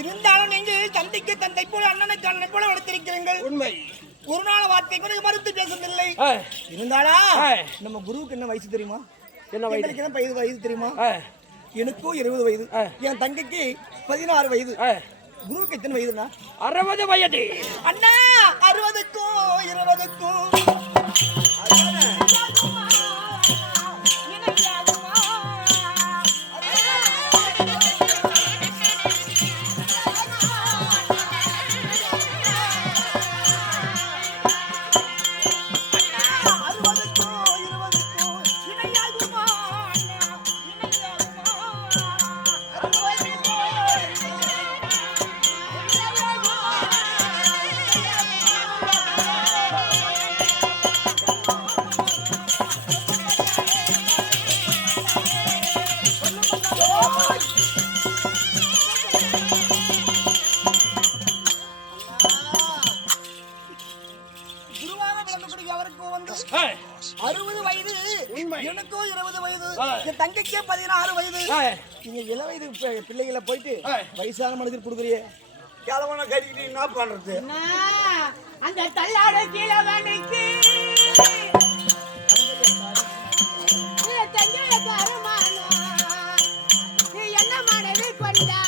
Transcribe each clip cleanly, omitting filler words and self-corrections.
இருந்தாலும் நீங்கள் தந்தைக்கு தந்தை போல அண்ணனுக்கு அண்ணனை போல வளர்த்திருக்கிறீர்கள். உண்மை. ஒரு நாள் வார்த்தை கூட மறுத்து பேசவில்லை. இருந்தாலா நம்ம குருவுக்கு என்ன வயசு தெரியுமா? என்ன வயது தெரியுமா? எனக்கும் 20 வயது, என் தங்கைக்கு 16 வயது. குருவுக்கு எத்தனை வயதுனா? 60 வயது. அண்ணா 60க்கும் 20க்கும் எனக்கும் 20 வயது, என் தங்கைக்கே 16 வயது. நீங்க இள வயது பிள்ளைகளை போயிட்டு வயசான மனிதர் கொடுக்குறியே, கிழவனை கட்டிக்கிட்டு என்ன பண்றது? அந்த தள்ளாட கிழவனுக்கு என்ன மனைவி கொண்டா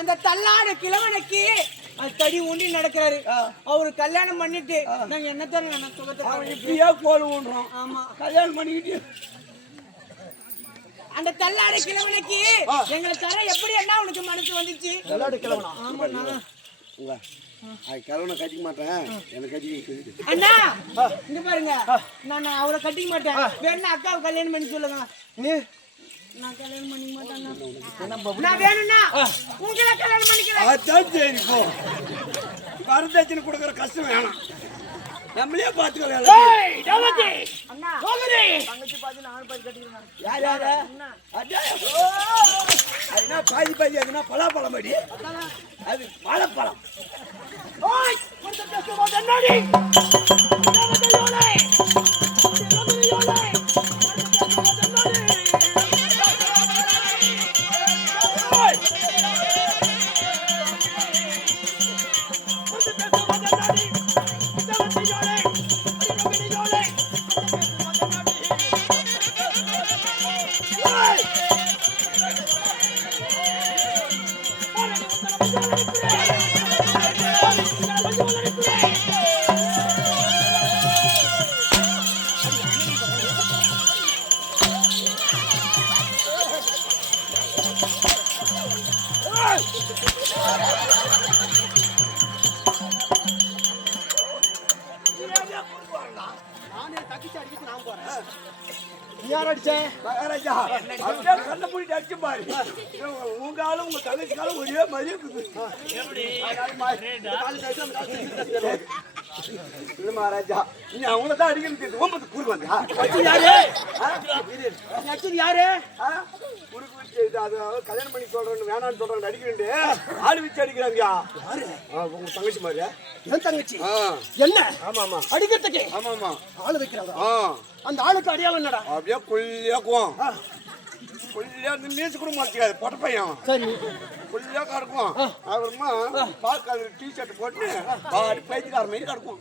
அந்த தள்ளாட கிழவனுக்கு தடி ஊண்டி நடக்கிறாரு. அவரு கல்யாணம் பண்ணிட்டு நாங்க என்னத்தான் இப்படியா கோல் ஊன்றோம். ஆமா, கல்யாணம் பண்ணிக்கிட்டு அந்த தள்ளாட கிழவனுக்கு எங்களை தர எப்படி என்ன உனக்கு மனசு வந்துச்சு? தள்ளாட கிழவனா? ஆமா, கல்யாணம் கட்டிக்க மாட்டேன். எனக்கு கட்டி அண்ணா இங்க பாருங்க, நான் அவரை கட்டிக்க மாட்டேன். வேணா அக்காவை கல்யாணம் பண்ணி சொல்லுங்க. நீ நான் கல்யாணம் பண்ணிக்க மாட்டேன். நான் வேணும்னா உங்களை கல்யாணம் பண்ணிக்கிறேன். அதான் சரி, போ. வரதட்சணை கொடுக்குற கஷ்டம் வேணாம். நம்மளே பாத்துக்கலாம். தங்கச்சி பாத்து நானும் பாத்து கட்டிக்கிறேன். யார் யாரு? அதுனா பாதி பாதி, அதுனா பலாப்பழம் அடி, அது வாழைப்பழம். யார் அடிச்சேன்? மகாராஜா அப்படியே கண்ணை மூடிட்டு அடிச்சு பாரு. உங்க ஆளும் உங்க தங்கச்சி காலம் ஒரே மாதிரி இருக்குது. இல்ல மகாராஜா, நீ அவங்கள தான் அடிக்கணும். ஓம்பத்து கூறு வந்தா யாரு? கல்யாணம் பண்ணி சொல்றேன் வேணான்னு சொல்றேன் அடிக்கிறேன். ஆளு வச்சு அடிக்கிறாங்க. உங்க தங்கச்சி மாதிரி. என் தங்கச்சி என்ன? ஆமா ஆமா அடிக்கிறதுக்கு. ஆமா ஆமா ஆளு வைக்கிறாங்க. அந்த ஆளுக்கு அடையாளம் என்னடா? அப்படியே கொல்லியாக்குவோம். கொல்லியா மீசு கூட மாத்திக்காது பொட்ட பையன். சரி கொல்லியா கிடக்கும். அப்புறமா பாக்காது டிஷர்ட் போட்டு பாடி பைத்தியக்கார மாதிரி கிடக்கும்.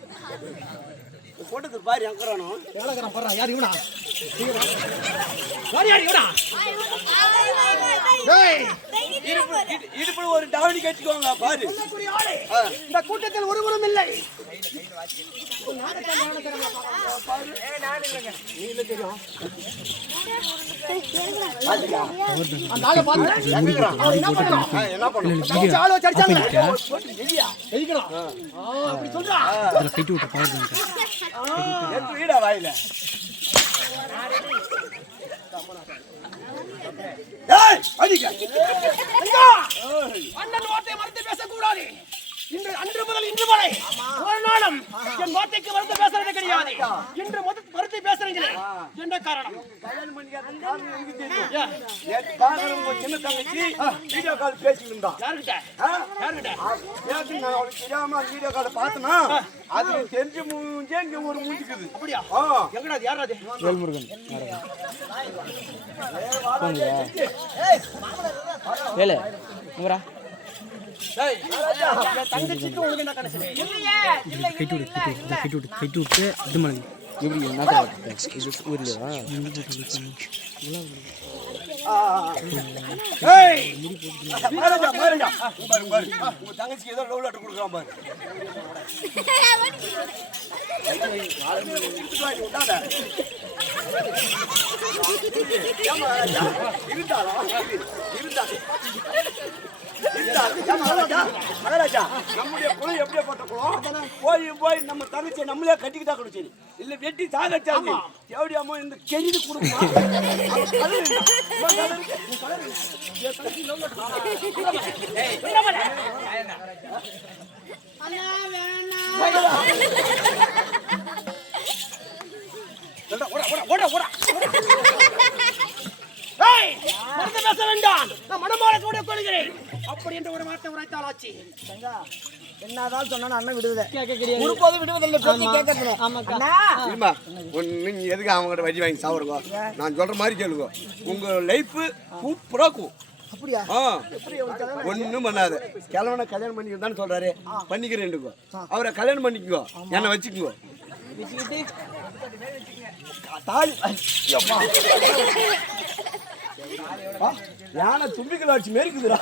போட்டது பாரு எங்கிறானோ வேலைக்காரன் போடுறான். யார் இவனா? யார் இவனா? இடுப்புல ஒரு டவுனி கட்டிக்குவாங்க பாரு. இந்த கூட்டத்தில் ஒருவரும் இல்லை. அந்த ஆளை பார்த்து என்ன பண்ணணும்? ஆளை வச்சு அடிச்சாங்க. அப்படி சொல்றா. வீடா வாயில அண்ணன் வார்த்தை மறுத்து பேசக்கூடாது. அன்று முதல் இன்று வரை ஒரு நாளும் என் வார்த்தைக்கு மறுத்து பேசுறது கிடையாது. இன்று மறுத்து பேசுறீங்களே என்ன காரணம்? கல்யாணம் பண்ணிக்காத காரணம் எனக்கு தெரியும். சின்ன தங்கச்சி வீடியோ கால் பேசிட்டு இருந்தா. யாருக்கிட்ட? நான் அவளுக்கு தெரியாம வீடியோ காலை பார்த்தனா அது தெரிஞ்சு மூஞ்சே இங்க ஒரு மூஞ்சிக்குது. அப்படியா? எங்கடா அது? யாரா அது? வேல்முருகன் தங்கச்சிக்கு உங்களுக்கு என்ன கணக்கு? தங்கச்சிக்கு ஏதோ லவ் லெட்டர் கொடுக்குறான் பாரு. மகாராஜா நம்முடைய குலம் எப்படிப்பட்ட குலம்? போய் போய் நம்ம தங்கச்சியை நம்மளே கட்டிக்கிட்டா கூட சரி, இல்ல வெட்டி சாகச்சாங்க எப்படியாமோ இந்த கெரிது கொடுக்குமா? பேச வேண்டாம். நான் மனமாற கூட கொள்கிறேன். அப்படி என்ற ஒரு வார்த்தை உரைத்தால் ஆச்சு. என்னதான் சொன்னா அண்ணன் விடுவதே ஒருபோது விடுவதில்லை. கேட்கறதுல நீங்க எதுக்கு அவங்க வட்டி வாங்கி சாப்பிடுங்க? நான் சொல்ற மாதிரி கேளுங்க. உங்க லைஃப் சூப்பரா இருக்கும். அப்படியா? ஒண்ணும் பண்ணாது. கிழவனை கல்யாணம் பண்ணிக்கிறதான்னு சொல்றாரு. பண்ணிக்கிறேன். அவரை கல்யாணம் பண்ணிக்கோ, என்ன வச்சுக்கோ. யானை தும்பிக்கல வச்சு மேற்குதுடா.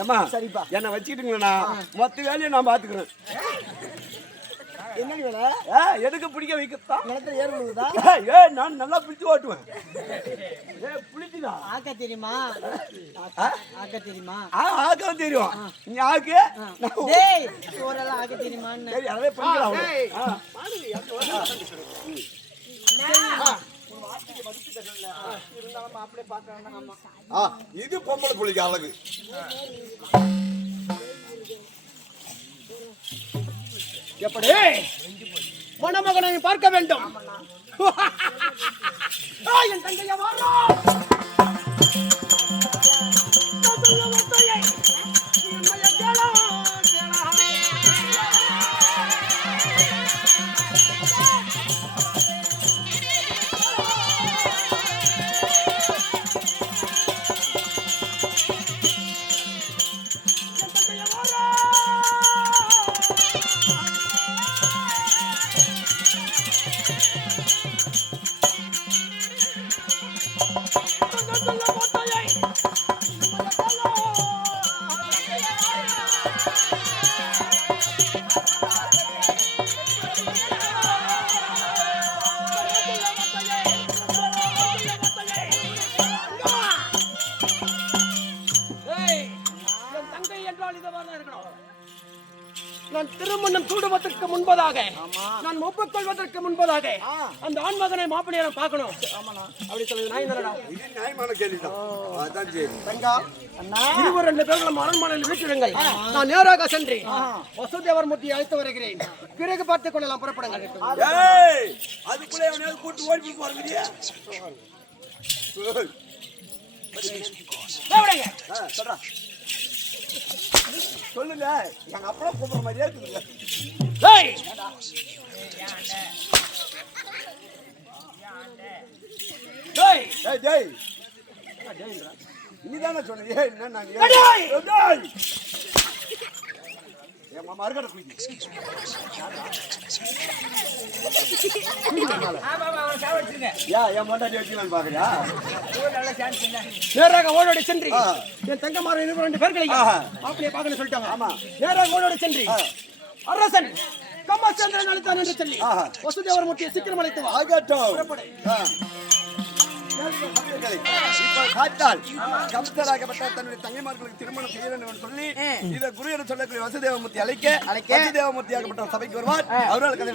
ஏமா சரிப்பா, என்ன வச்சுக்கிட்டுங்களா? மொத்த வேலையை நான் பாத்துக்கிறேன். என்ன வேலை? எதுக்கு பிடிக்க வைக்கத்தான் நிலத்துல ஏறு விழுகுதா? நான் நல்லா பிடிச்சு ஓட்டுவேன். புளிச்சுதா ஆக்க தெரியுமா? ஆக்க தெரியுமா? ஆக்கவும் தெரியும். நீ ஆக்கு சோறெல்லாம் ஆக்க தெரியுமா? சரி, அதே பண்ணிக்கலாம். இது பொம்பளை புள்ளிக்கு அழகு. எப்படி மணமகனை பார்க்க வேண்டும். என் தங்கைய நான் திருமணம் சூடுவதற்கு முன்பதாக, நான் ஒப்புக்கொள்வதற்கு முன்பதாக அந்த ஆண்மகனை மாப்பிள்ளையை நான் பார்க்கணும். அப்படி சொல்லுது நான் என்னடா இது நியாயமான கேள்விதான். அதான் சரி. தங்கா இருவர் 2 பேர்களும் அரண்மனையில் வீட்டிடுங்கள். நான் நேராக சென்று வசுதேவர் மூர்த்தியை அழைத்து வருகிறேன். பிறகு பார்த்துக் கொள்ளலாம். புறப்படுங்கள். ஏய், அதுக்குள்ள எவனையாவது கூட்டு ஓடி போறீங்க. சொல்றா சொல்லுங்க. எங்க அப்பா கூப்பிடுற மாதிரியே இருக்குதுங்க. நீதானே சொன்னீங்க. என் மாமா இருக்கட குடி என் மொண்டாடி வச்சுக்கலான்னு பாக்குறியா? நேராக ஓடோடி சென்று என் தங்கமார 2 பேர்களை அப்படியே பார்க்கணும் சொல்லிட்டாங்க. ஆமா, நேராக ஓடோடி சென்று அரசன் கம்மச்சந்திரன் அழைத்தான் என்று சொல்லி வசுதேவர் மூர்த்தியை சீக்கிரம் அழைத்து வா. தன்னுடைய தங்கைமார்களுக்கு திருமணம் செய்ய வேண்டும் என்று சொல்லி இதை குரு என்று சொல்லக்கூடிய வசுதேவமூர்த்தி அழைக்க வசுதேவமூர்த்தியாகப்பட்ட சபைக்கு வருவார். அவர்கள் கதை